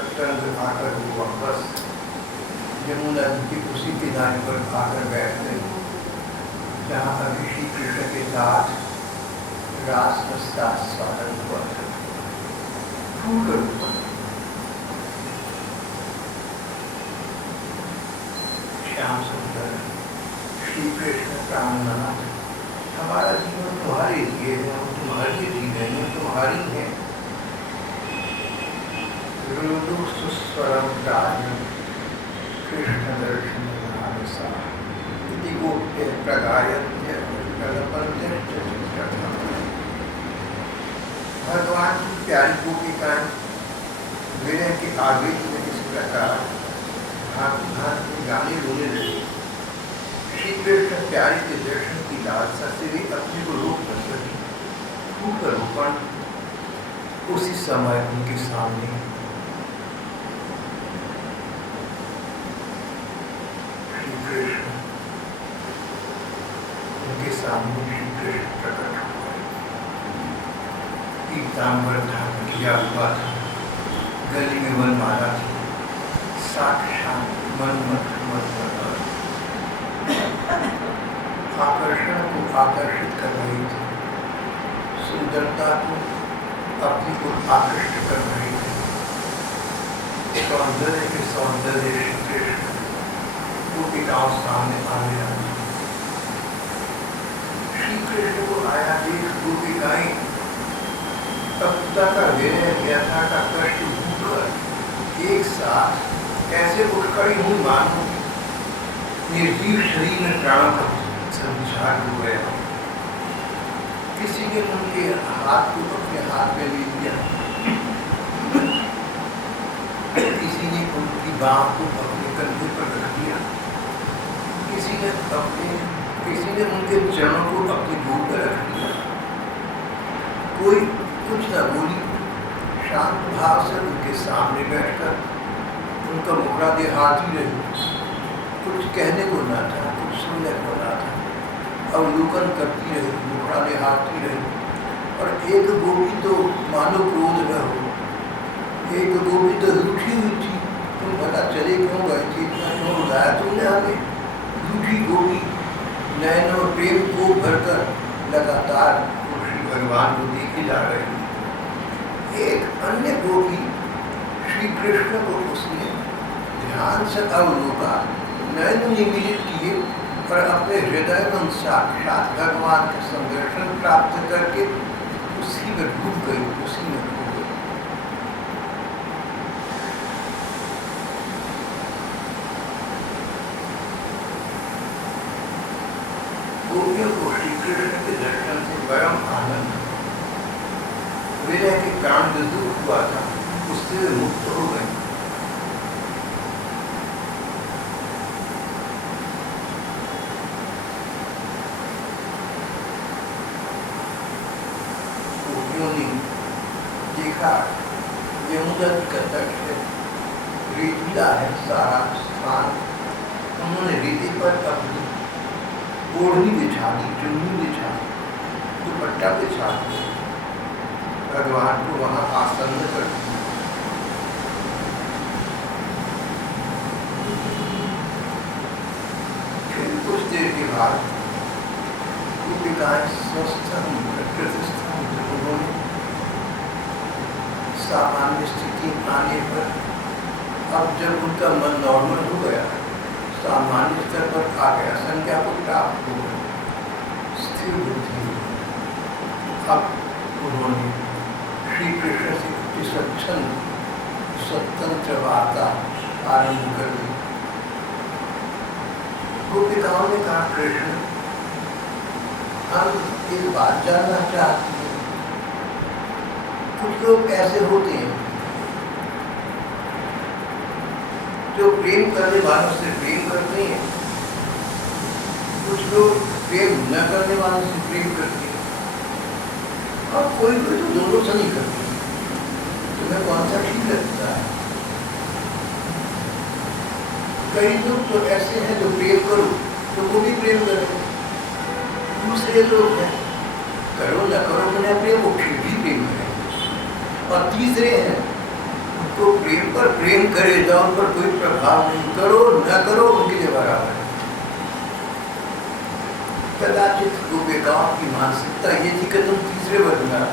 सत्संग आकर वो वापस यमुना जी की उसी किनारे पर आकर बैठ गए जहाँ अभी श्री कृष्ण के साथ रास स्वागत हुआ था। श्याम सुंदर श्री कृष्ण प्राणनाथ, हमारा जीवन तुम्हारे लिए है, हम तुम्हारे जीवन में तुम्हारी है। सुस्वरम प्राणम कृष्ण दर्शन गोप्य प्रगायत्य भगवान की प्यारी गोपिकाएं विनय के आगे में इस प्रकार भांति भांति गाने रोने लगे। श्री कृष्ण प्यारी के दर्शन की लालसा से भी अपने को रोक न सकी। भूकरूपण उसी समय उनके सामने श्री कृष्ण उनके सामने श्री कृष्ण प्रकट हुए। पीताम्बर धारण किया हुआ था, गले में वनमाला थी, साक्षात मनमथ आकर्षण को आकर्षित कर रही थी, सुंदरता को अपनी को आकर्षित कर रही थी। सौंदर्य के सौंदर्य श्री कृष्ण गोपिकाओं सामने आने लगे। श्री कृष्ण को आया देख गोपिकाएं तपता का विनय व्यथा का कष्ट भूलकर एक साथ ऐसे उठ खड़ी हुई मानो निर्जीव शरीर में प्राणों का संचार हो गया। किसी ने उनके हाथ को अपने हाथ में ले लिया, किसी ने उनकी बाँह को अपने कंधे पर रख दिया, किसी ने उनके चरणों को अपनी गोद पर रख दिया। कोई कुछ न बोली, शांत भाव से उनके सामने बैठकर उनका मुखड़ा देहाती रही। कुछ कहने को ना था, कुछ सुनने को ना था, अवलोकन करती रही, मुखड़ा देहाती रही। और एक गोपी तो मानो क्रोध न हो, एक गोपी तो रूठी हुई थी। तुम पता चले क्यों गए थे, इतना क्यों बुलाया तुमने हमें? रूठी गोपी नयन और प्रेम को भरकर लगातार श्री भगवान को देखी जा रही। एक अन्य गोपी श्री कृष्ण को उसने ध्यान से अवलोका, नयन निमीलित किए और अपने हृदय में साक्षात भगवान का संदर्शन प्राप्त करके उसी में डूब गई, उसी में डूब गई। गोपियों को श्री कृष्ण के दर्शन से परम आनंद, विनय के कारण जो दुख हुआ था उससे वे मुक्त हो गए। गोपियों ने देखा यमुना का तट है, रेतीला है सारा स्थान। उन्होंने रेती पर अपनी ओढ़नी बिछा दी, चुन्नी बिछा दी, दुपट्टा बिछा दी, भगवान को वहां आसन्न कर दिया। फिर कुछ देर के बाद गोपिकाएं स्वस्थ उन्होंने सामान्य स्थिति आने पर, अब जब उनका मन नॉर्मल हो गया, सामान्य स्तर पर आ गया, संज्ञा को प्राप्त हो गई, स्थिर बुद्धि, अब उन्होंने श्री कृष्ण से स्वतंत्र वार्ता आरंभ कर दी। गोपिकाओं ने कहा, कृष्ण हम एक बात जानना चाहते हैं। कुछ लोग ऐसे होते हैं जो प्रेम करने वालों से प्रेम करते हैं, कुछ लोग प्रेम न करने वालों से प्रेम करते हैं, और कोई तो दोनों से नहीं करते। तुम्हें कौन सा ठीक लगता है? कई लोग तो ऐसे हैं जो प्रेम करो तो वो भी प्रेम करें, दूसरे लोग हैं करो न करो बिना प्रेम वो फिर भी प्रेम करें, और तीसरे हैं उनको प्रेम पर प्रेम करे जाओ, उन पर कोई प्रभाव नहीं, करो न करो उनके लिए बराबर है। कदाचित गोपिकाओं की मानसिकता ये थी कि तुम तीसरे वर्ग में,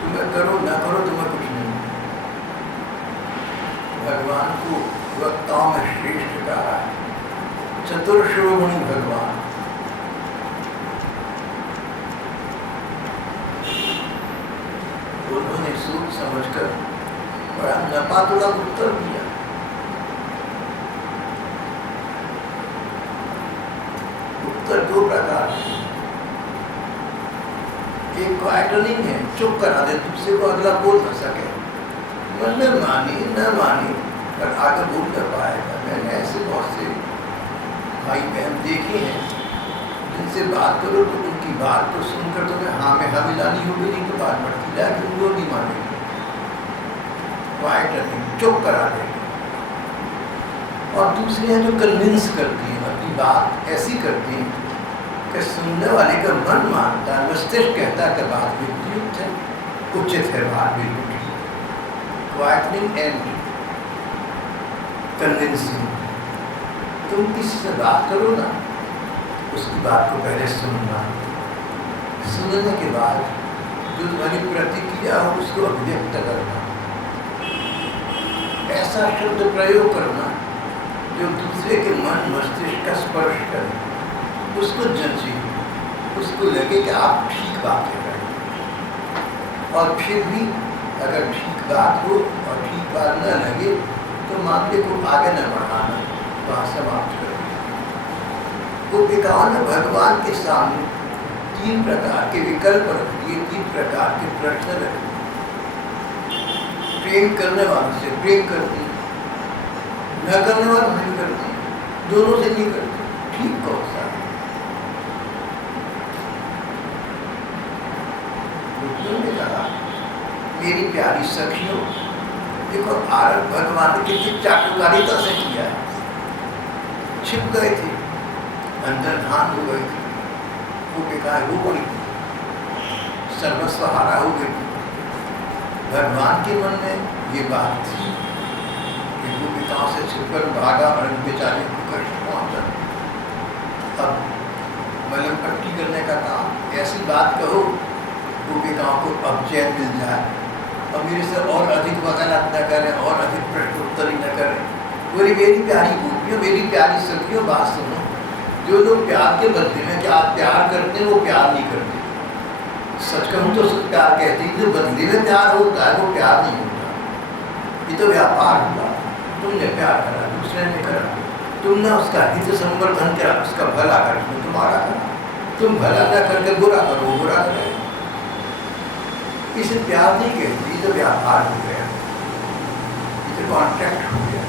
तुम्हें करो न करो तुम्हें कुछ नहीं। भगवान को वक्ताओं में श्रेष्ठ कहा है, चतुर्शिरोमणि भगवान। उन्होंने सोच समझकर बड़ा नपातुला उत्तर दिया। उत्तर दो प्रकार के, एक क्वाइटनिंग है, चुप करा दे, दूसरे को अगला बोल न सके, मन में मानी न मानी पर आगे बोल कर पाएगा। मैंने ऐसे बहुत से भाई बहन देखे हैं जिनसे बात करो तो उनकी बात को सुनकर तुम्हें हाँ में हाँ मिलानी होगी, नहीं तो बात बढ़ती जाए, तुम वो नहीं मानेंगे। क्वाइटनिंग, चुप करा देंगे। और दूसरे हैं जो कन्विंस करती हैं, अपनी बात ऐसी करती हैं कि सुनने वाले का मन मानता है, मस्तिष्क कहता है कि बात बिल्कुल उचित है, बात बिल्कुल क्वाइटनिंग एंड कन्विंसिंग। तुम किसी से बात करो ना, उसकी बात को पहले सुनना, सुनने के बाद जो तुम्हारी प्रतिक्रिया हो उसको अभिव्यक्त करना, ऐसा शब्द प्रयोग करना जो दूसरे के मन मस्तिष्क का स्पर्श करे, उसको जंचे, उसको लगे कि आप ठीक बात कह रहे हैं। और फिर भी अगर ठीक बात हो और ठीक बात न लगे तो मामले को आगे न बढ़ाना, वहाँ समाप्त कर दिया। गोपिकाओं ने भगवान के सामने तीन प्रकार के विकल्प रख दिए, तीन प्रकार के प्रश्न रख दिए। प्रेम करने वालों से प्रेम करती, न करने वालों से नहीं करती, दोनों से नहीं करती, ठीक कौन सा है? उन्होंने कहा, मेरी प्यारी सखियों, देखो आरंभ भगवान ने कितनी चाटुकारिता से किया है। छिप गए थे, अंतर्धान हो गए थे, वो बेकार हो गई, सर्वस्व हारा हो गई। भगवान के मन में ये बात थी कि वो बेकार से छिपकर भागा और बेचारे को कष्ट पहुंचा। अब मलम पट्टी करने का काम, ऐसी बात कहो गोपिकाओं को अब चैन मिल जाए और मेरे से और अधिक वकालत न करें और अधिक प्रश्नोत्तरी न करें। बोली मेरी प्यारी गोपियों, मेरी प्यारी सखियों, बात सुनो, जो लोग प्यार के बदले में क्या प्यार करते हैं वो प्यार नहीं करते। सच कहूँ तो सच प्यार कहते हैं, जो बदले में प्यार होता है वो प्यार नहीं होता। ये तो व्यापार हुआ, तुमने प्यार करा, दूसरे ने करा, तुमने उसका हित संवर्धन करा, उसका भला कर, तुम्हारा करा, तुम भला न करके बुरा करो, बुरा करे, इसे प्यार नहीं कहती, तो व्यापार हो गया, इसे कॉन्ट्रैक्ट हो गया,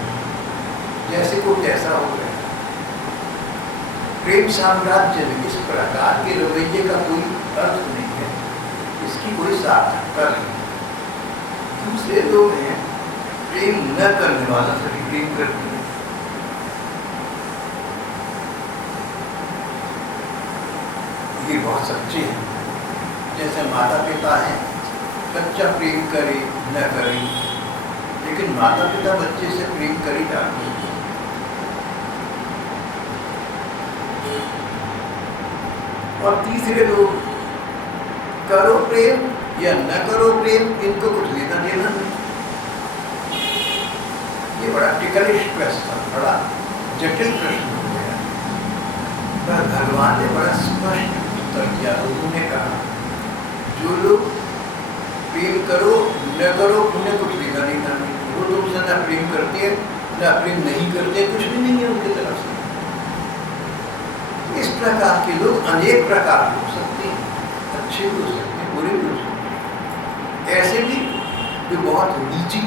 जैसे को जैसा हो गया। प्रेम साम्राज्य में इस प्रकार के रवैये का कोई अर्थ नहीं है, इसकी कोई सार्थकता नहीं। दूसरे लोग हैं प्रेम न करने वाला से भी प्रेम करते हैं। ये बहुत सच्चे हैं। जैसे माता पिता हैं, बच्चा प्रेम करे न करे, लेकिन माता पिता बच्चे से प्रेम करे जाते हैं। और तीसरे लोग करो प्रेम या न करो प्रेम, इनको कुछ लेना देना नहीं। ये बड़ा टिकलिश प्रश्न, बड़ा जटिल प्रश्न हो गया, पर भगवान ने बड़ा स्पष्ट उत्तर दिया। उन्होंने कहा जो लोग प्रेम करो न करो उन्हें कुछ लेना देना नहीं, वो तुमसे न प्रेम करते हैं न प्रेम नहीं करते, कुछ भी नहीं है उनकी तरफ से। इस प्रकार के लोग अनेक प्रकार हो सकते हैं, अच्छे भी हो सकते हैं, बुरे भी हो सकते हैं। ऐसे भी जो बहुत नीची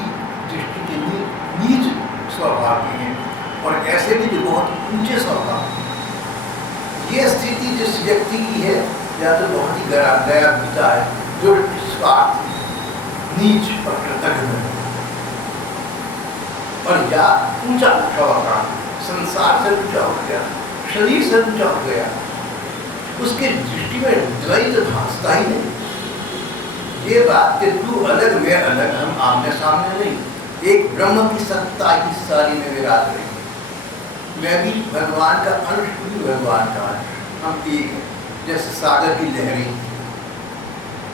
दृष्टि के नीच स्वभाव के हैं, और ऐसे भी जो बहुत ऊंचे स्वभाव के। ये स्थिति जिस व्यक्ति की है, या तो बहुत ही गया बीता है, जो स्वार्थ नीच और कृतज्ञ, और या ऊंचा उठा हुआ, संसार से ऊंचा हो गया, शरीर से ऊंचा हो गया, उसके दृष्टि में द्वैत भासता ही नहीं। ये बात कि तू अलग मैं अलग, हम आमने सामने नहीं, एक ब्रह्म की सत्ता ही सारी में विराज रही है। मैं भी भगवान का अंश, तू भी भगवान का अंश, हम एक है। जैसे सागर की लहरें,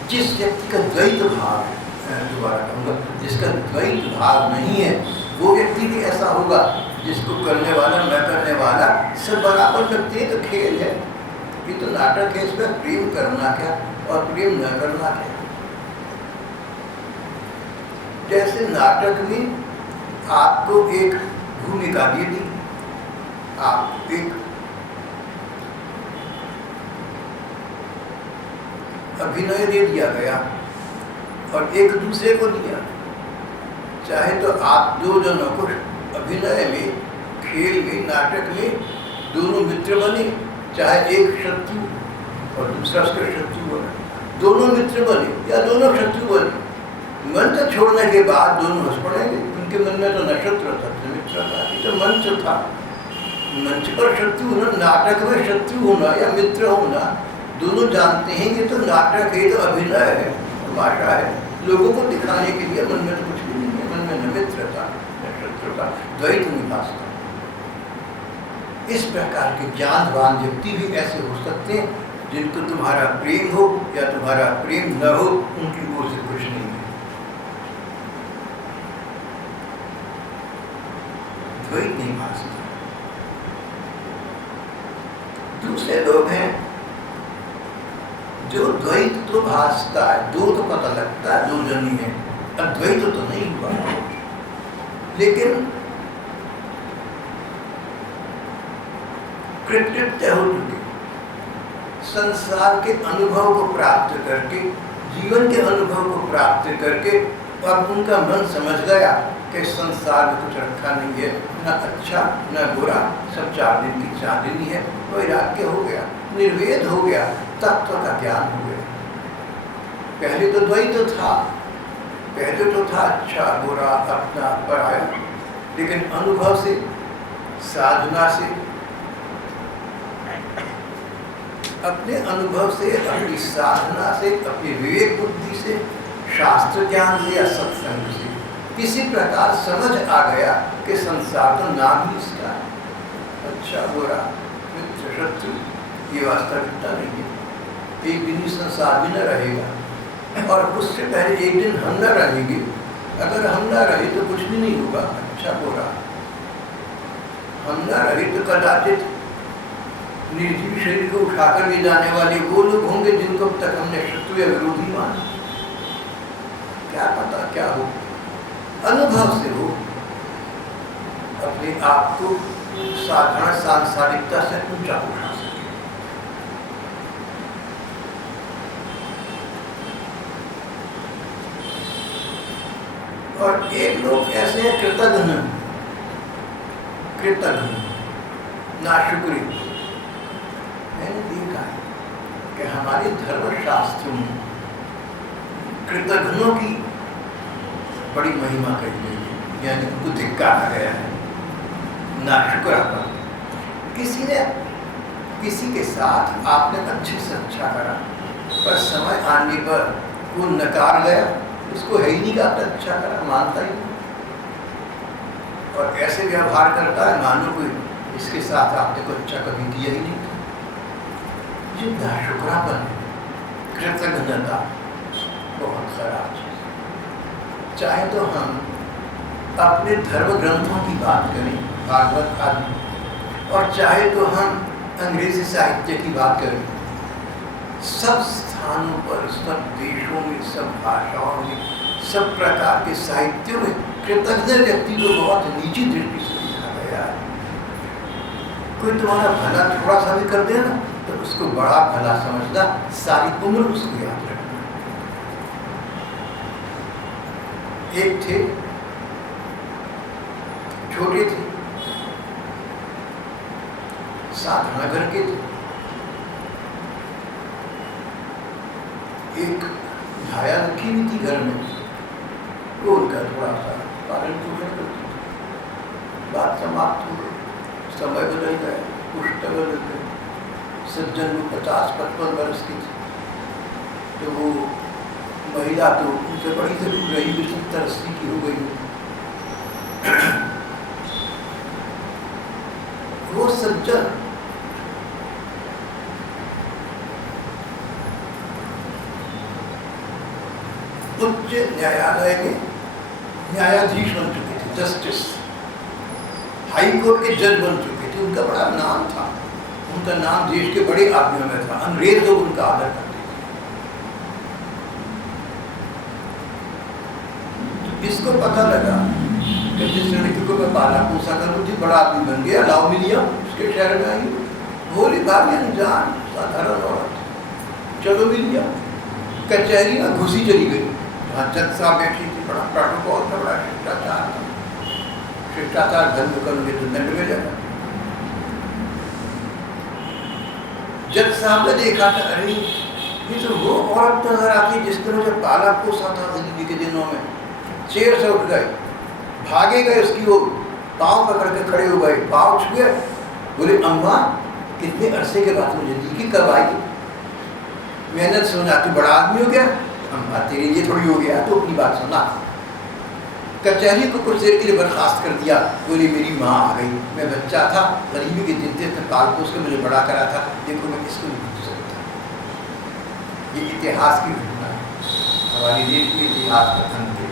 जिस व्यक्ति का द्वैत भाव है, दोबारा कहूँगा, जिसका द्वैत भाव नहीं है, वो व्यक्ति भी ऐसा होगा जिसको करने वाला न करने वाला सब बराबर लगते हैं। तो खेल है, ये तो नाटक है, इसमें प्रेम करना क्या और प्रेम न करना क्या। जैसे नाटक में आपको एक भूमिका दी थी, आप एक अभिनय दे दिया गया और एक दूसरे को दिया, चाहे तो आप दो जनों को अभिनय में, खेल में, नाटक में दोनों मित्र बने, चाहे एक शत्रु और दूसरा उसका शत्रु बने, दोनों मित्र बने या दोनों शत्रु बने, मंच छोड़ने के बाद दोनों हंस पड़ेंगे। उनके मन में तो न शत्रु था न मित्र था, तो मंच था। मंच पर शत्रु होना, नाटक में शत्रु होना या मित्र होना, दोनों जानते हैं कि तो नाटक है, तो अभिनय है, तमाशा है, लोगों को दिखाने के लिए। मन में तो कुछ भी नहीं है, मन में न मित्र था न शत्रु था, द्वैत निवास था। इस प्रकार के ज्ञानवान व्यक्ति भी ऐसे हो सकते हैं जिनको तुम्हारा प्रेम हो या तुम्हारा प्रेम न हो, उनकी ओर से कुछ नहीं है। द्वैत नहीं भासता। दूसरे लोग हैं जो द्वैत तो भासता है, दो तो पता लगता है, दो जनी है, अद्वैत तो नहीं हुआ, लेकिन कृतकृत्य हो चुके, संसार के अनुभव को प्राप्त करके, जीवन के अनुभव को प्राप्त करके, और उनका मन समझ गया कि संसार में कुछ रखा नहीं है, न अच्छा न बुरा, सब चार दिन की चांदनी है, वैराग्य हो गया, निर्वेद हो गया, तत्व का ज्ञान हो गया। पहले तो द्वैत था, पहले तो था अच्छा बुरा अपना पराया, लेकिन अनुभव से, साधना से, अपने अनुभव से, अपनी साधना से, अपनी विवेक बुद्धि से, शास्त्र ज्ञान से या सत्संग से किसी प्रकार समझ आ गया कि संसार तो नाम ही इसका है, अच्छा बुरा मित्र शत्रु, ये वास्तविकता नहीं है। एक दिन ही संसार भी न रहेगा और उससे पहले एक दिन हम न रहेंगे। अगर हम न रहे तो कुछ भी नहीं होगा, अच्छा बुरा। हम न रहे तो कदाचित निर्जीव शरीर को उठाकर ले जाने वाले वो लोग होंगे जिनको अब तक हमने शत्रु या विरोधी माना। क्या पता क्या हो, अनुभव से हो, अपने आप को साधारण सांसारिकता से ऊंचा उठा सके। और एक लोग ऐसे हैं कृतघ्न, कृतघ्न नाशुक्री। मैंने देखा है कि हमारे धर्मशास्त्रों में कृतघ्नों की बड़ी महिमा कही गई है, यानी उनको धिक्कारा गया है, नाशुक्रापन। किसी ने किसी के साथ आपने अच्छे से अच्छा करा, पर समय आने पर वो नकार गया, उसको है ही नहीं कि आपने अच्छा करा, मानता ही नहीं, और ऐसे व्यवहार करता है मानो कोई इसके साथ आपने कोई अच्छा कभी किया ही नहीं था। ये नाशुक्रापन, कृतघ्नता बहुत खराब चीज। चाहे तो हम अपने धर्म ग्रंथों की बात करें, भागवत आदि, और चाहे तो हम अंग्रेजी साहित्य की बात करें, सब स्थानों पर, सब देशों में, सब भाषाओं में, सब प्रकार के साहित्यों में कृतज्ञ व्यक्ति को बहुत नीची दृष्टि से देखा गया है। कोई तुम्हारा भला थोड़ा सा भी कर देना तो उसको बड़ा भला समझना, सारी उम्र उसको याद रखना। एक थे, छोटे थे, साधना घर के थे, एक छाया रखी हुई थी घर में, वो उनका थोड़ा सा पालन पोषण करती थी। बात समाप्त हो गई, समय बदल गया, पुष्ट बदल गए। सज्जन लोग 50-55 वर्ष की थी, तो वो महिला तो उनसे बड़ी जरूर रही, 70-80 की हो गई। वो सज्जन उच्च न्यायालय में न्यायाधीश बन चुके थे, जस्टिस, हाई कोर्ट के जज बन चुके थे। उनका बड़ा नाम था, उनका नाम देश के बड़े आदमियों में था। अंग्रेज लोग उनका आदर करते थे। इसको पता लगा कि जिस लड़की को मैं पाला पोसा कर मुझे बड़ा आदमी बन गया, लाओ मिलिया उसके शहर में आई, बोली भाभी अनजान साधारण औरत, चलो मिलिया। कचहरी में घुसी चली गई, जहाँ जज साहब बैठी थी। बड़ा प्रोटोकॉल था, बड़ा शिष्टाचार था। शिष्टाचार धर्म करोगे तो दंड मिलेगा। जज साहब ने देखा था, अरे ये तो वो औरत नजर आती जिसने मुझे पाला पोसा था जिंदगी के दिनों में। चेयर से उठ गए, भागे गए उसकी वो, पाँव पकड़ के खड़े हो गए, पाँव छुए, बोले अम्मा कितने अरसे के बाद मुझे दिखी, कब आई? मैंने सुना तू बड़ा आदमी हो गया। अम्मा तेरे लिए थोड़ी हो गया, तो अपनी बात सुना। कचहरी को कुछ देर के लिए बर्खास्त कर दिया। बोली मेरी माँ आ गई, मैं बच्चा था, गरीबी के दिन थे, पाल पोस के मुझे बड़ा करा था, देखो मैं किसको नहीं पूछ सकता। ये इतिहास की घटना है, हमारे देश के इतिहास का अंत है।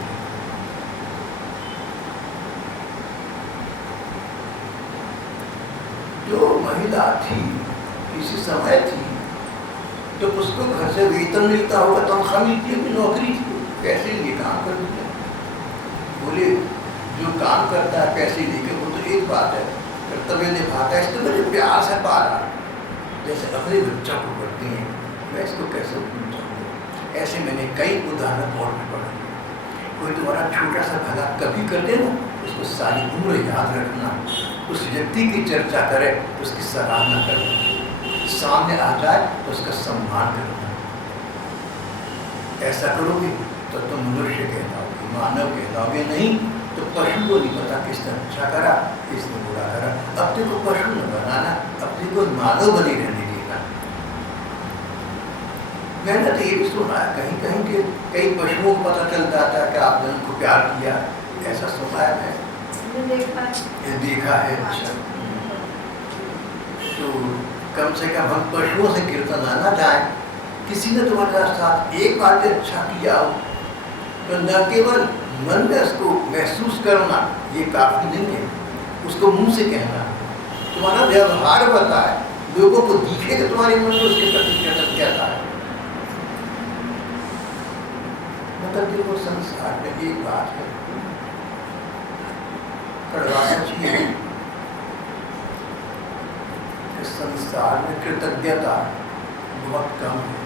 जो महिला थी, किसी समय थी, तो उसको घर से वेतन मिलता होगा, तनख्वाह मिलती है, नौकरी थी, पैसे लिए काम करती है। बोले जो काम करता है पैसे लेके, वो तो एक बात है, कर्तव्य निभाता है, इसको मुझे प्यार से पाला जैसे अपने बच्चा को करती हैं, मैं इसको कैसे भूल जाऊँगा। ऐसे मैंने कई उदाहरण और भी पढ़े। कोई तुम्हारा छोटा सा भला कभी कर दे ना, उसको सारी उम्र याद रखना, उस व्यक्ति की चर्चा करे, उसकी सराहना करना, सामने आ जाए तो उसका सम्मान करना। ऐसा करोगे तो तुम मनुष्य कहलाओगे, मानव कहलाओगे, नहीं तो पशु को नहीं पता किसने अच्छा करा, किसने बुरा करा। अपने को पशु न बनाना, अपने को मानव बने रहने देना। मैंने तो ये भी सुना है कहीं कहीं के कई पशुओं को पता चल जाता है कि आपने उनको प्यार किया, ऐसा सुना है मैं, देखा है। अच्छा, तो कम से कम हम पशुओं से कीर्तन आना चाहें। किसी ने तुम्हारे साथ एक बार भी अच्छा किया हो तो न केवल मन में उसको महसूस करना ये काफ़ी नहीं है, उसको मुंह से कहना। तुम्हारा व्यवहार बताए, लोगों को दिखे कि तुम्हारे मन में उसके प्रति कीर्तन कहता है। मतलब देखो संसार में एक बात है, कड़वा सच ये है कि संसार में कृतज्ञता बहुत कम है।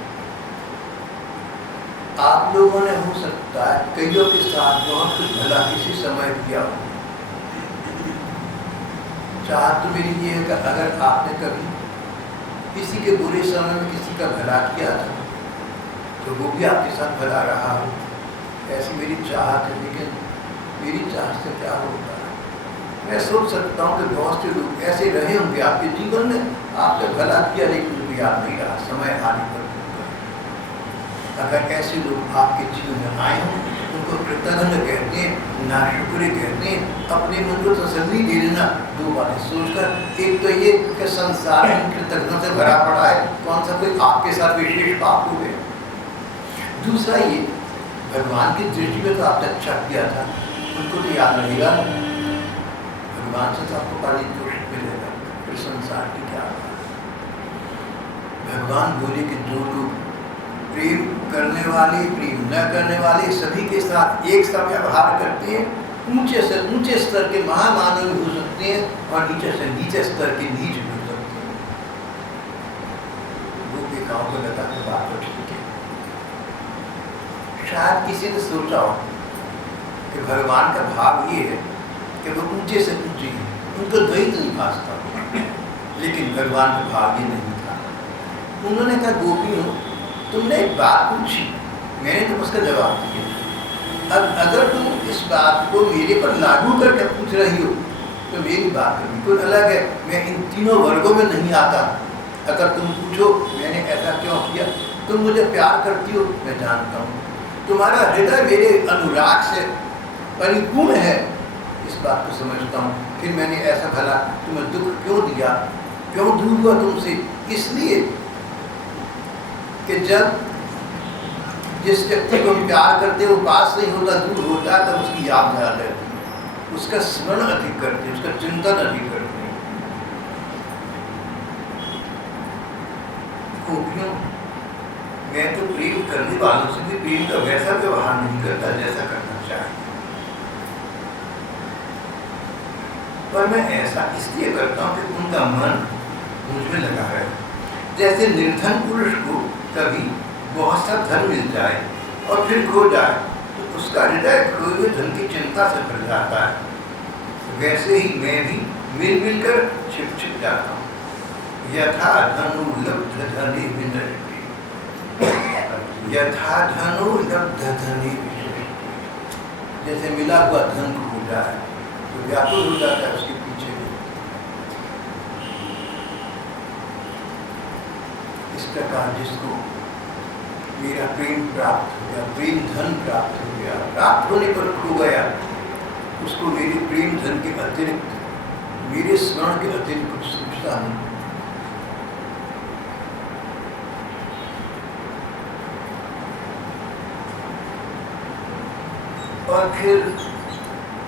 आप लोगों ने हो सकता है कईयों के साथ बहुत कुछ भला किसी समय किया हो। चाहत तो मेरी ये है कि अगर आपने कभी किसी के बुरे समय में किसी का भला किया था तो वो भी आपके साथ भला रहा हो, ऐसी मेरी चाहत है। लेकिन मेरी चाहत से क्या होता है, मैं सोच सकता हूँ कि बहुत से लोग ऐसे रहे होंगे आपके जीवन में, आपने भला किया लेकिन उनको याद नहीं रहा, समय आने पर। अगर ऐसे लोग आपके जीवन में आए हों, उनको कृतज्ञ कहते हैं, नाशुक्र कहते हैं। अपने मन को तसल्ली दे देना दो बातें सोचकर, एक तो ये कि संसार में कृतज्ञता से भरा पड़ा है, कौन सा कोई आपके साथ विशेष पाप हो गए। दूसरा ये, भगवान की दृष्टि में तो आपने अच्छा किया था, उनको तो याद रहेगा, भगवान से तो आपको पारितोषिक मिलेगा, फिर संसार की क्या। भगवान बोले कि जो लोग प्रेम करने वाले, प्रेम न करने वाले सभी के साथ एक सा व्यवहार करते हैं, ऊंचे से ऊंचे स्तर के महामानव भी हो सकते हैं और नीचे से नीचे स्तर के नीच भी हो सकते हैं। वो बेकाओं को लगा कि बात तो ठीक है। शायद किसी ने सोचा हो कि भगवान का भाव ये है कि वो ऊंचे से ऊंचे हैं, उनको द्वैत नहीं भासता, लेकिन भगवान का भाव ये नहीं था। उन्होंने कहा गोपियों, तुमने एक बात पूछी, मैंने तो उसका जवाब दिया। अब अगर तुम इस बात को मेरे पर लागू करके पूछ रही हो तो मेरी बात बिल्कुल अलग है। मैं इन तीनों वर्गों में नहीं आता। अगर तुम पूछो मैंने ऐसा क्यों किया, तुम मुझे प्यार करती हो, मैं जानता हूँ, तुम्हारा हृदय मेरे अनुराग से परिपूर्ण है, इस बात को समझता हूँ। फिर मैंने ऐसा भला तुम्हें दुख क्यों दिया, क्यों दूर हुआ तुमसे? इसलिए कि जब जिस व्यक्ति को हम प्यार करते वो पास नहीं होता, दूर होता, तब उसकी याद याद रहती है, उसका स्मरण अधिक करते हैं, उसका चिंतन अधिक करते हैं। गोपियों, मैं तो प्रेम करने वालों से भी प्रेम का वैसा व्यवहार नहीं करता जैसा करना चाहिए, पर मैं ऐसा इसलिए करता हूँ कि उनका मन मुझमें लगा है। जैसे निर्धन पुरुष को कभी बहुत सा धन मिल जाए और फिर खो जाए तो उसका हृदय खोए हुए धन की चिंता से भर जाता है, वैसे ही मैं भी मिल मिलकर छिप छिप जाता हूँ। यथा धनु लब्ध धने विनष्टि, यथा धनु लब्ध धने विनष्टि, जैसे मिला हुआ धन खो जाए तो व्याकुल हो जाता है उसके पीछे में। इस प्रकार जिसको मेरा प्रेम प्राप्त हो गया, प्रेम धन प्राप्त हो गया, प्राप्त होने पर खो गया, उसको मेरे प्रेम धन के अतिरिक्त, मेरे स्मरण के अतिरिक्त कुछ सोचता नहीं। और फिर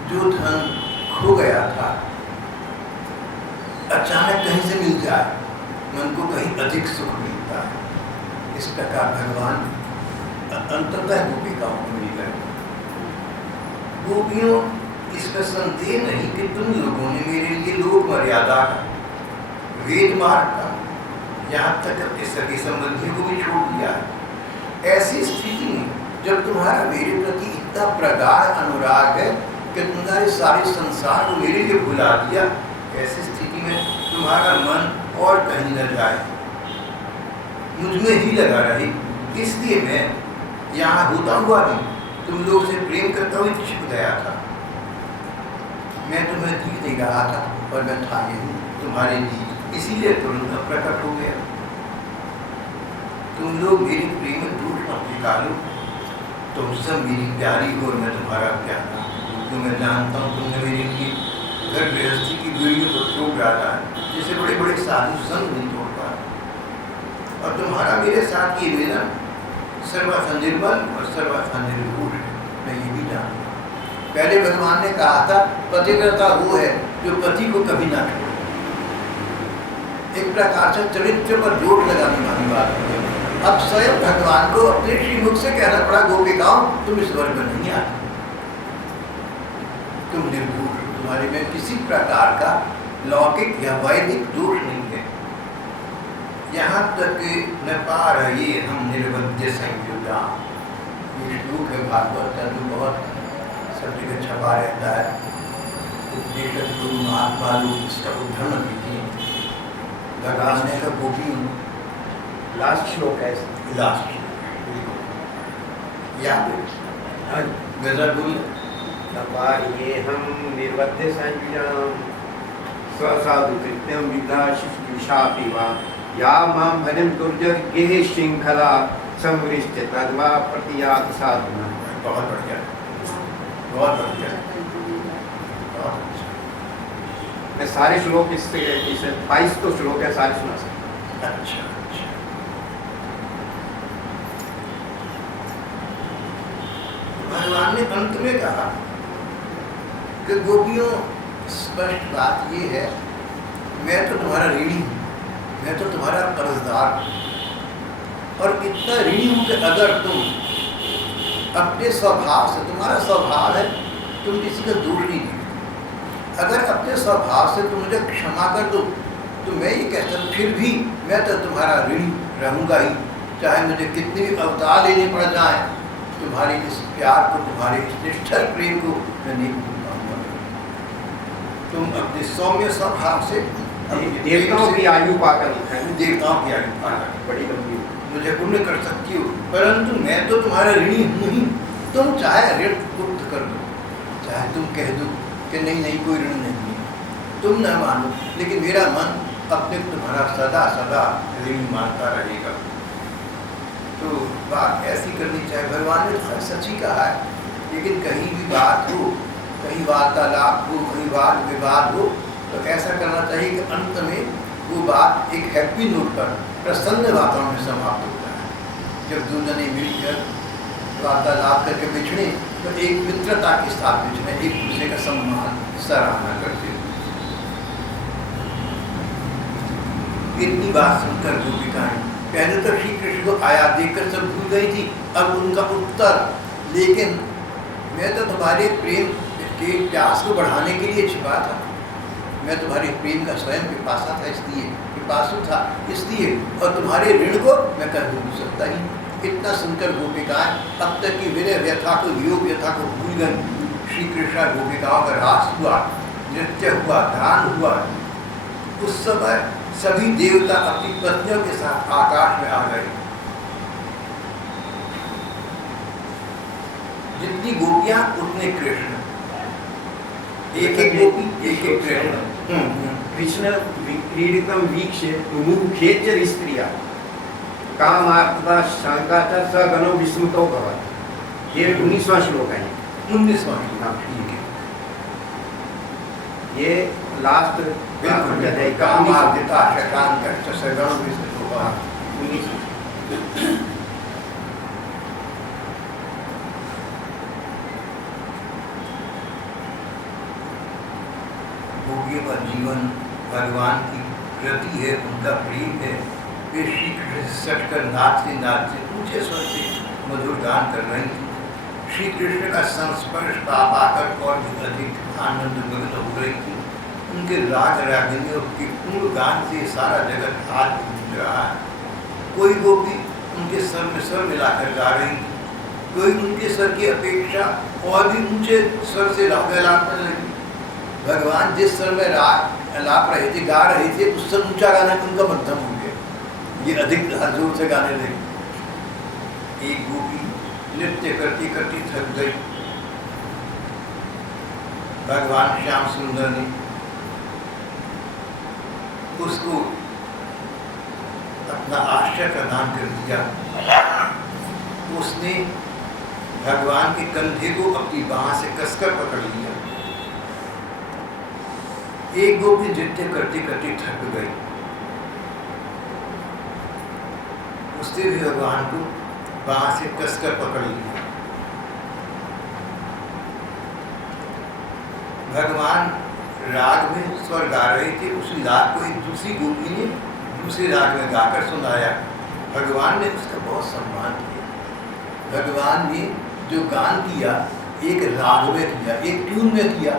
जो धन खो गया था अचानक कहीं से मिल जाए, मन को कहीं अधिक सुख मिलता है। इस प्रकार भगवान अंततः गोपिकाओं को मिल गए। गोपियों, इसमें संदेह नहीं कि तुम लोगों ने मेरे लिए लोक मर्यादा का, वेद मार्ग का, यहाँ तक अपने सगे संबंधियों को भी छोड़ दिया है। ऐसी स्थिति में जब तुम्हारा मेरे प्रति इतना प्रगाढ़ अनुराग है कि तुम्हारे सारे संसार को मेरे लिए भुला दिया, ऐसी स्थिति में तुम्हारा मन और कहीं न जाए, मुझमें ही लगा रहे, इसलिए मैं यहाँ होता हुआ भी तुम लोग से प्रेम करता हुआ छिप गया था। मैं तुम्हें दिख नहीं रहा था और मैं था यही तुम्हारे लिए, इसीलिए तुरंत प्रकट हो गया। तुम लोग मेरे प्रेम में दूर मत निकालो, तुम सब मेरी प्यारी हो और मैं तुम्हारा प्यारा। तो मैं जानता हूँ तुमने मेरे लिए घर गृहस्थी की बीड़ियों को तोड़ डाला है, जिसे बड़े बड़े साधु संग नहीं तोड़ पाए। और तुम्हारा मेरे साथ ये मिलन सर्वथा निर्मल और सर्वथा निर्भूल है, मैं ये भी जानता हूँ। पहले भगवान ने कहा था पतिव्रता वो है जो पति को कभी ना छोड़े। एक प्रकार से चरित्र पर जोर लगाने वाली बात है। अब स्वयं भगवान को अपने श्रीमुख से कहना पड़ा, गोपिकाओं तुम इस वर्ग में नहीं आते, तुम निर्भूल, तुम्हारे में किसी प्रकार का लौकिक या वैदिक दोष नहीं है। यहाँ तक न पा रही हम निर्वध्य संयुजा, ये श्लोक है भागवत का जो बहुत सब जगह छपा रहता है। उपदेशक गुरु महात्मा लोग इसका उदाहरण देते हैं। लगाने का गोपी लास्ट श्लोक है, लास्ट याद गजल बोल ये हम निर्वध्य संयुजाम स्वसाधु कृत्यम विद्याशिषापि वा या मां भजन दुर्जगे श्रृंखला संवृष्ट तद्वा प्रतियात साधना। बहुत बढ़िया, बहुत बढ़िया, बहुत अच्छा। मैं सारे श्लोक इससे 22 तो श्लोक है, सारे सुना सकता। अच्छा अच्छा। भगवान ने अंत में कहा कि गोपियों स्पष्ट बात ये है, मैं तो तुम्हारा ऋणी हूँ, मैं तो तुम्हारा कर्जदार हूँ, और इतना ऋणी हूँ कि अगर तुम अपने स्वभाव से, तुम्हारा स्वभाव है तुम किसी का दोष नहीं देखते, अगर अपने स्वभाव से तुम मुझे क्षमा कर दो तो मैं ये कहता हूँ फिर भी मैं तो तुम्हारा ऋणी रहूँगा ही, चाहे मुझे कितने भी अवतार लेने पड़ जाए, तुम्हारे इस प्यार को, तुम्हारे इस निष्ठल प्रेम को मैं नहीं भूल पाऊंगा। तुम अपने सौम्य स्वभाव से देवताओं की आयु पाकर, देवताओं की आयु पाकर बड़ी लंबी मुझे पुण्य कर सकती हो, परंतु मैं तो तुम्हारा ऋणी हूँ ही। तुम चाहे ऋण मुक्त कर दो, चाहे तुम कह दो कि नहीं नहीं कोई ऋण नहीं है, तुम न मानो, लेकिन मेरा मन अपने तुम्हारा सदा सदा ऋणी मानता रहेगा। तो बात ऐसी करनी चाहिए। भगवान ने तो सच ही कहा है, लेकिन कहीं भी बात हो, कहीं वार्तालाप हो, कहीं वाद विवाद हो, तो ऐसा करना चाहिए कि अंत में वो बात एक हैप्पी नोट पर, प्रसन्न वातावरण में समाप्त होता है। जब दो जने मिलकर वार्तालाप करके बिछड़े तो एक मित्रता के साथ बिछड़े, एक दूसरे का सम्मान सराहना करते हुए। इतनी बात सुनकर गोपिकाएं पहले तो श्री कृष्ण को आया देखकर सब भूल गई थी, अब उनका उत्तर, लेकिन मैं तो तुम्हारे प्रेम के प्यास को बढ़ाने के लिए छिपा था, मैं तुम्हारे प्रेम का स्वयं पिपासा था, इसलिए पिपासु था इसलिए, और तुम्हारे ऋण को मैं कर भूल सकता ही। इतना सुनकर गोपिकाएं अब तक की विरह व्यथा को, योग व्यथा को भूल गई। श्री कृष्ण गोपिकाओं का रास हुआ, नृत्य हुआ, गान हुआ। उस समय सभी देवता अपनी पत्नियों के साथ आकाश में आ गए। जितनी गोपियां उतने कृष्ण, एक एक गोपी एक एक कृष्ण। कृष्ण क्रीडितं वीक्ष्य मुमुखेत्य स्त्रिया कामार्था शंकाचा सगनो विस्मृतो भवति। ये 19वां श्लोक है। 19वां श्लोक, ठीक है। ये लास्ट बिल्कुल कामार्थिता शंकाचा सगनो विस्मृतो भवति। गोपियों का जीवन भगवान की कृति है, उनका प्रेम है। वे श्री कृष्ण से सटकर नाचते नाचते ऊंचे स्वर से मधुर गान कर रही थी। श्री कृष्ण का संस्पर्श पाकर और भी अधिक आनंद मग्न हो रही थी। उनके राग रागिनियों के पूर्ण गान से सारा जगत हाथ गूंज रहा है। कोई गोपी उनके स्वर में स्वर मिलाकर गा रही थी, कोई उनके स्वर की अपेक्षा और भी ऊंचे स्वर से राग लापने लगी। भगवान जिस स्वर में राग लाप रहे थे, गा रहे थे, उससे ऊंचा गाना उनका मध्यम हो गया, ये अधिक जोर से गाने लगे। एक गोपी नृत्य करती करती थक गई। भगवान श्याम सुंदर ने उसको अपना आश्रय प्रदान कर दिया। उसने भगवान के कंधे को अपनी बाह से कसकर पकड़ लिया। एक गोपी नृत्य करते करते थक गई, उसने भी भगवान को बाह से कसकर पकड़ लिया। भगवान राग में स्वर गा रहे थे, उसी राग को एक दूसरी गोपी ने दूसरे राग में गाकर सुनाया। भगवान ने उसका बहुत सम्मान किया। भगवान ने जो गान किया एक राग में किया, एक ट्यून में किया,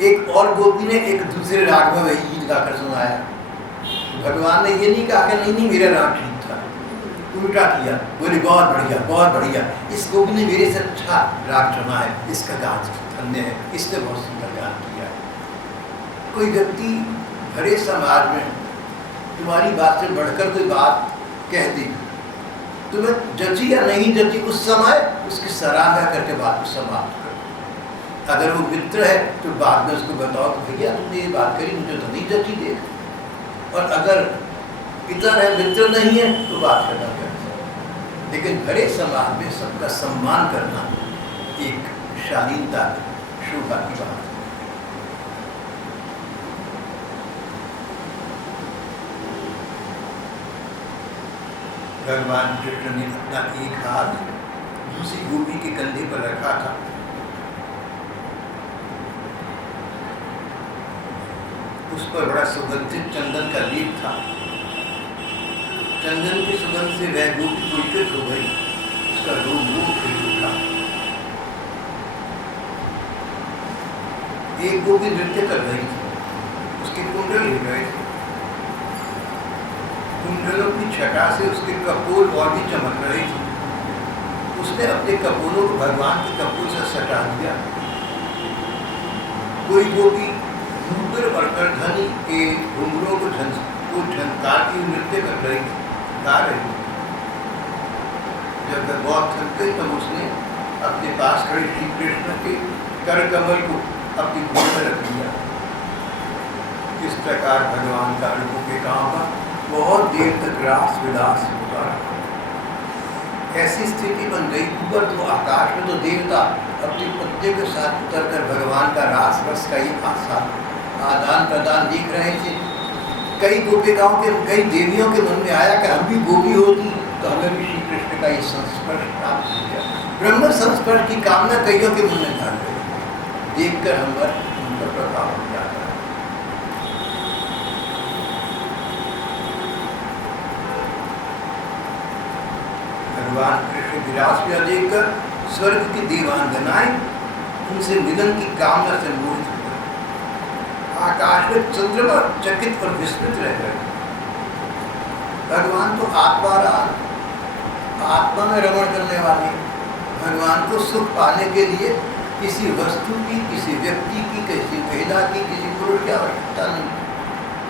एक और गोपी ने एक दूसरे राग में वही गीत गाकर सुनाया। भगवान ने ये नहीं कहा कि नहीं नहीं मेरा राग ठीक था, उल्टा किया, बोले बहुत बढ़िया बहुत बढ़िया, इस गोपी ने मेरे से अच्छा राग चुना है, इसका गान धन्य है, इसने बहुत सुंदर गान किया। कोई व्यक्ति भरे समाज में तुम्हारी बात से बढ़कर कोई बात कह दी, तुम्हें जची या नहीं जची, उस समय उसकी सराहना करके बात को समाप्त करो। अगर वो मित्र है तो बाद में उसको बताओ कि भैया तुमने ये बात करी, मुझे तो नहीं जची देख। और अगर इतर है, मित्र नहीं है, तो बात करना पड़ता। लेकिन भरे समाज में सबका सम्मान करना एक शालीनता शोभा की बात है। भगवान कृष्ण ने अपना एक हाथ दूसरी गोपी के कंधे पर रखा था। उस पर बड़ा सुगंधित चंदन का लेप था। चंदन की सुगंध से वह गोपी पुलकित हो गई, उसका रोम रोम खिल उठा। एक गोपी नृत्य कर रही थी, उसके कुंडल हिल गए थे। कुंडलों की छटा से उसके कपोल और भी चमक रहे थे। उसने अपने कपोलों को भगवान के कपोल से सटा दिया। कोई गोपी ऊपर और करधनी के घुंघरों को झनकारती नृत्य कर रही थी, गा रही थी। जब वह बहुत थक गई तब उसने अपने पास खड़े श्री कृष्ण के कर कमल को अपनी गोद में रख लिया। इस प्रकार भगवान का अनुभव के काम पर बहुत देर तक रास विलास होता रहा। ऐसी स्थिति बन गई, ऊपर तो आकाश में तो देवता अपने पत्ते के साथ उतरकर भगवान का रास रस का ही आदान प्रदान देख रहे थे। कई गोपिकाओं के, कई देवियों के मन में आया कि हम भी गोपी होती तो हमें भी श्री कृष्ण का ये संस्पर्श प्राप्त हो गया। ब्रह्म संस्पर्श की कामना कईयों के मन में ढाल गई, देखकर हम पर उनका प्रभाव हो जाता है। भगवान कृष्ण विलास में देखकर स्वर्ग की देवांगनाएं उनसे मिलन की कामना से मोहित हो गए। आकाश में चंद्रमा चकित और विस्मित रह गए। भगवान तो आत्मा में रमण करने वाले, भगवान को सुख पाने के लिए किसी वस्तु की, किसी व्यक्ति की, किसी महिला की, किसी पुरुष की आवश्यकता नहीं।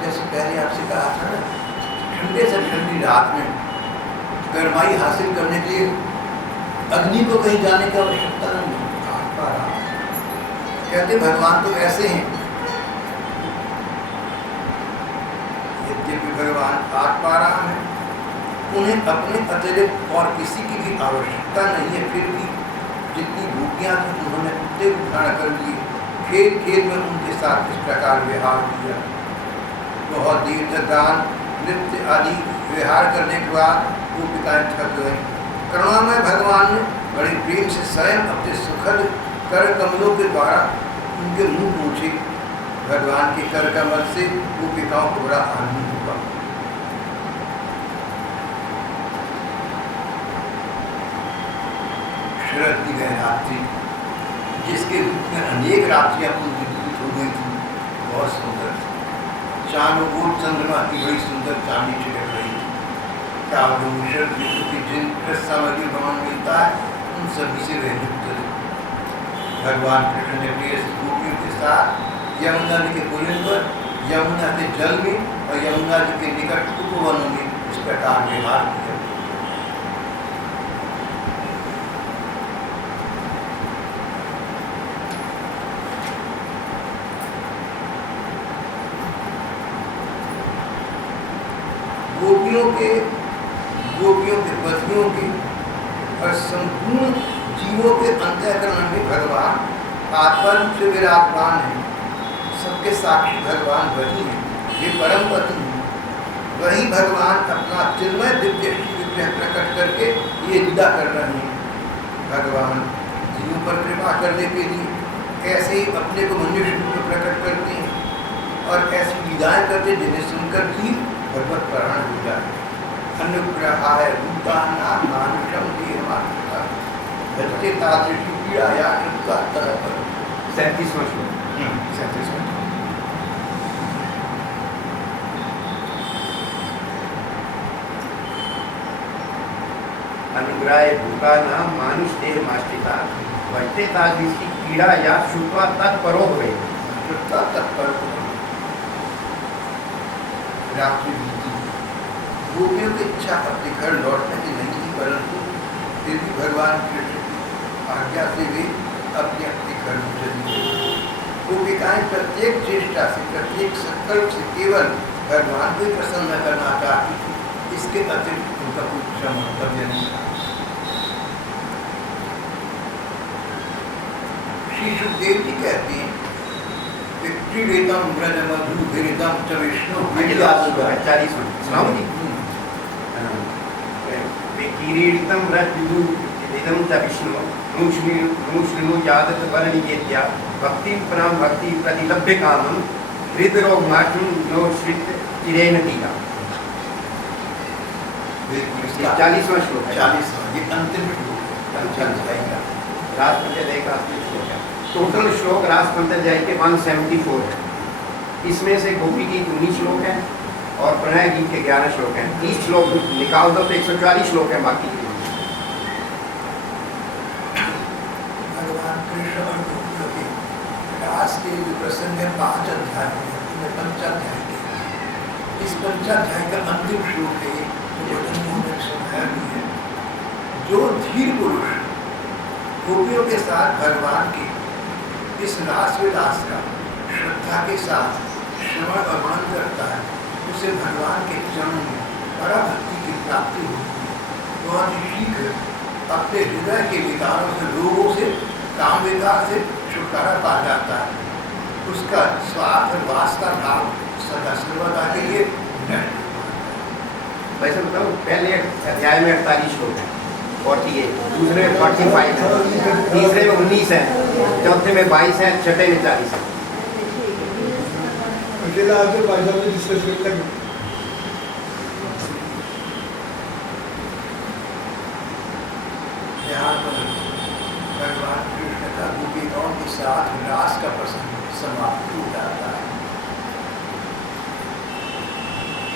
जैसे पहले आपसे कहा था ना, ठंडे से ठंडी रात में गर्माई हासिल करने के लिए अग्नि को कहीं जाने की आवश्यकता नहीं। कहते भगवान तो ऐसे हैं, यद्यपि भगवान आत्माराम है, उन्हें अपने अतिरिक्त और किसी की भी आवश्यकता नहीं है, फिर भी जितनी भूखियाँ थी उन्होंने उतने धारण कर लिए। खेल खेल में उनके साथ इस प्रकार व्यवहार किया। बहुत देर तक गान नृत्य आदि व्यवहार करने के बाद गोपिकाएं थक गए। करुणामय भगवान ने बड़े प्रेम से स्वयं अपने सुखद कर कमलों के द्वारा उनके मुंह पूछे। भगवान के कर कमल से गोपिकाओं को बड़ा आनंद हुआ। शरद की वह रात्रि, जिसके रूप में अनेक रात्रियां पुनर्जीवित हो गई थी, बहुत सुंदर थी। चारों ओर चंद्रमा की बड़ी सुंदर चांदी छिड़क रही थी। शरद ऋतु की जिन सामग्री भवन मिलता है, उन सभी से वह युक्त थे। भगवान कृष्ण ने प्रिय गोपियों के साथ यमुना जी के पुलिन पर, यमुना के जल में और यमुना जी के निकट उपवनों में इस प्रकार व्यवहार किया। गोपियों के पतियों के और संपूर्ण जीवों के अंतःकरण में भगवान आत्मा रूप से विराजमान है। सबके साक्षी भगवान वही है, ये परम पति है। वही भगवान अपना चिन्मय दिव्य विग्रह प्रकट करके ये लीला कर रहे हैं। भगवान जीवों पर कृपा करने के लिए ऐसे ही अपने को मनुष्य रूप में प्रकट करते हैं और ऐसी लीलाएं करते जिन्हें सुनकर जीव भगवत परायण हो जाए। अनुग्रहाय भूतानां मानुषं देहमानुषा भजते तादृशी पीड़ा या कृत्वा तरह 37वां श्लोक। 37वां। अनुग्रहाय भूतानां मानुष देहमाश्रिता भजते तादृशी पीड़ा या श्रुत्वा तत्परो भवे। श्रुत्वा तत्पर रात्रि बीती। गोपियों की इच्छा अपने घर लौटने की नहीं थी, परंतु फिर भी भगवान कृष्ण की आज्ञा से वे अपने अपने घर में चली गई। गोपिकाएं प्रत्येक चेष्टा से, प्रत्येक संकल्प से केवल भगवान को ही प्रसन्न करना चाहती थी, इसके अतिरिक्त उनका कोई क्षमतव्य नहीं था। श्री सुखदेव जी कहते हैं, त्रिवेदम ब्रज मधु गिरिदम च विष्णु 40वां। सुनाओ जी। किरीटितं रज्जु इदं च विष्णु नूष्णु यादत वर्णिकेत्या भक्ति प्राम भक्ति प्रतिलभ्य कामं हृदरोग मातुं नो श्रित चिरेन दीना। 40वां श्लोक है। 40वां, ये अंतिम श्लोक है। रास पंचाध्याय का अंतिम श्लोक है। टोटल श्लोक रास पंचाध्याय के 174 है। इसमें से गोपी गीत 19 श्लोक है और प्रणय गीत के 11 श्लोक हैं। 30 श्लोक निकाल दो तो 140 श्लोक है बाकी। भगवान कृष्ण और गोपियों के रास के जो प्रसंग है 5 अध्याय में, पंचाध्याय के, इस पंचाध्याय का अंतिम श्लोक है, जो उन्होंने सुनाया भी है। जो धीर पुरुष गोपियों के साथ भगवान के इस रास विलास का श्रद्धा के साथ श्रवण और मनन करता है, उसे भगवान के चरणों में पराभक्ति की प्राप्ति होती है। बहुत ही शीघ्र अपने हृदय के विकारों से, रोगों से, काम विकार से छुटकारा पा जाता है। उसका स्वार्थ और वास्ता भाव सदा सर्वदा के लिए नष्ट। वैसे बताऊँ, पहले अध्याय में 48 श्लोक है, 48, दूसरे में 45 है, तीसरे में 19 है, चौथे में 22 है, छठे में 40 है। अकेला आके भाई साहब ने डिस्कस करने लगे। यहाँ पर भगवान कृष्ण का गोपिकाओं के साथ रास का प्रसंग समाप्त हो जाता है।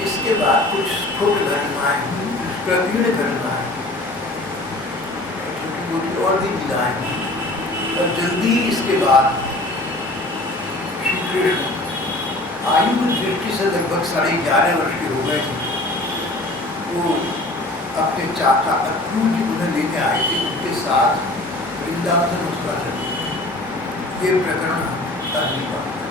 इसके बाद कुछ स्फुट घटनाएं, प्रवीण घटनाएं, छोटी मोटी और भी विधाएं, और जल्दी इसके बाद श्री कृष्ण आयु की दृष्टि से लगभग 11.5 वर्ष के हो गए थे। वो अपने चाचा अक्रूर जी उन्हें लेके आए थे, उनके साथ वृंदावन उसका ये प्रकरण अगली बात।